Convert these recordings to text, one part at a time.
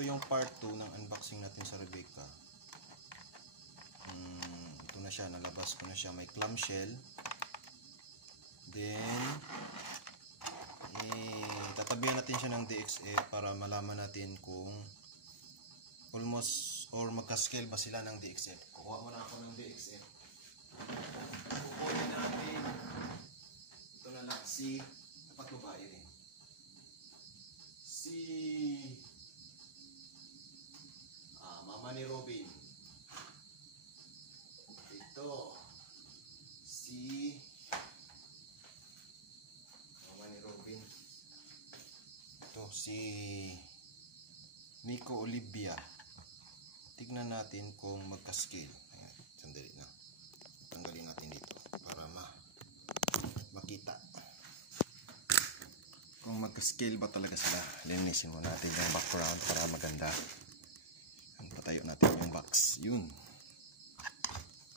ito yung part 2 ng unboxing natin sa Rebecca. Ito na siya, nalabas ko na siya. May clamshell. Then tatabihan natin siya ng DXF para malaman natin kung almost or magka-scale ba sila ng DXF. Kukuha muna ako ng DXF. Kukunin natin. Ito na lang si dapat babae rin. Si mama ni Robin. Ito si mama ni Robin. Ito si Nico Olivia. Tignan natin kung magka-scale. Ayan, sandali na. Tanggalin natin dito para makita kung magka-scale ba talaga sila. Linisin mo natin yung background para maganda. Patayo natin yung box. Yun.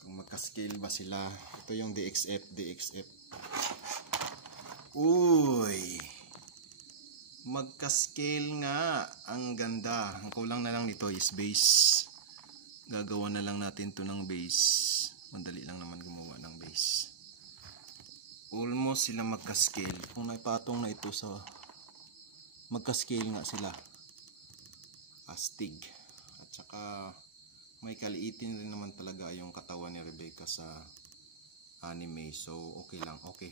Kung magka-scale ba sila. Ito yung DXF. Uy! Magka-scale nga. Ang ganda. Ang kulang na lang nito is base. Gagawa na lang natin to ng base. Madali lang naman gumawa ng base. Almost sila magka-scale. Kung naipatong na ito sa magka-scale nga sila. Astig. At saka may kaliitin rin naman talaga yung katawan ni Rebecca sa anime. So okay lang. Okay.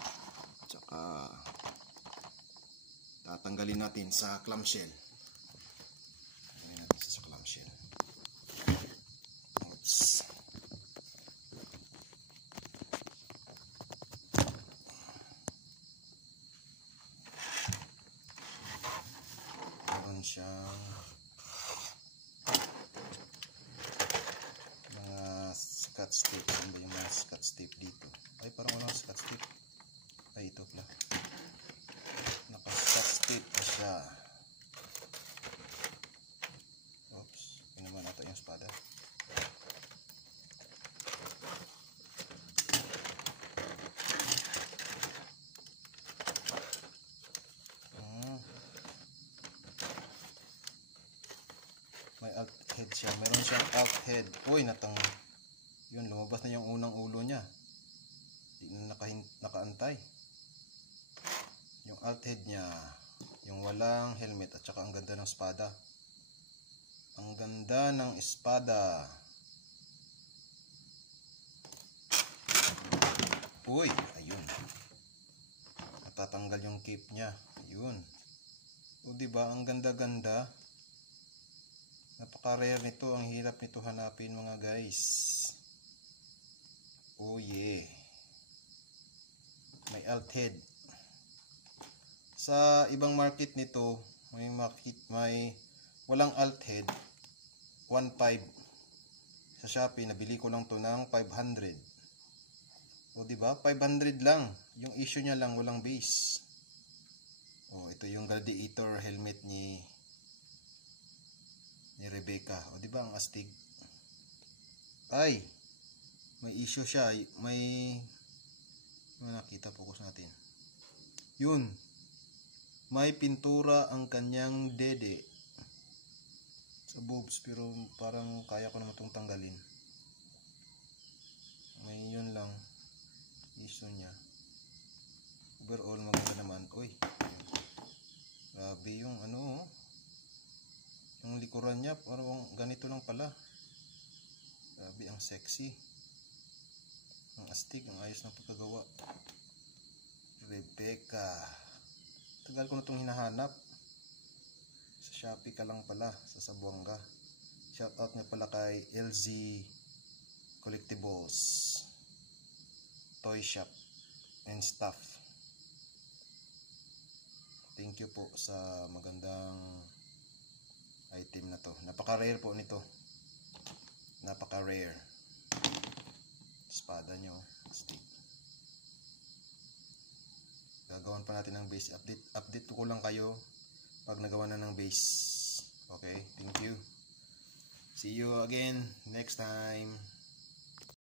At saka tatanggalin natin sa clamshell. Tanggalin natin sa clamshell. Oops. Meron siyang mga scotch tape. Ano ba yung mga scotch tape dito? Ay, parang walang scotch tape. Ay, ito pala. Naka-scotch tape na siya. Oops. Yun naman ata yung espada. May alt head siya. Meron siyang alt head. Uy, yun, lumabas na yung unang ulo niya. Hindi na nakaantay. Yung alt head niya. Yung walang helmet. At saka ang ganda ng espada. Ang ganda ng espada. Uy, ayun. Natatanggal yung cape niya. Ayun. O diba, ang ganda-ganda. Napaka-rare nito. Ang hirap nito hanapin mga guys. Oh yeah. May alt head. Sa ibang market nito, may walang alt head. 1.5. Sa Shopee, nabili ko lang to ng 500. O diba? 500 lang. Yung issue niya lang, walang base. Oh, ito yung gladiator helmet ni Rebecca. O diba ang astig? Ay, may issue siya. May nakita, focus natin. Yun. May pintura ang kanyang dede sa boobs, pero parang kaya ko naman itong tanggalin. May yun lang issue niya. Overall maganda naman. Uy, grabe yung yung likuran niya, parang ganito lang pala. Grabe, ang sexy. Ang astig, ang ayos ng pagkagawa. Rebecca. Tagal ko na itong hinahanap. Sa Shopee ka lang pala, sa Sabuanga. Shoutout nga pala kay LZ Collectibles Toy Shop and Stuff. Thank you po sa magandang item na to. Napaka-rare po nito. Napaka-rare. Espada nyo. Stick. Gagawan pa natin ng base update. Update ko lang kayo pag nagawa na ng base. Okay? Thank you. See you again next time.